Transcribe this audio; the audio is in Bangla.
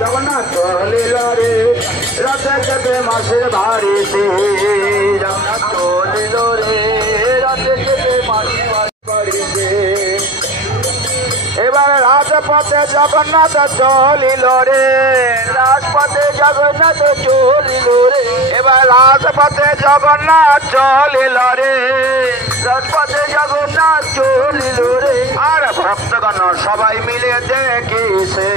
জগন্নাথ চলিল রে রথে চেপে মাসের বাড়িতে, জগন্নাথ চলিল রে রথে চেপে মাসের বাড়িতে। এবার রাজপথে জগন্নাথ চলিল রে, রাজপথে জগন্নাথ চলিল রে। এবার রাজপথে জগন্নাথ চলিল রে, রাজপথে জগন্নাথ চলিল রে। আর ভক্তগণ সবাই মিলে দেখিছে।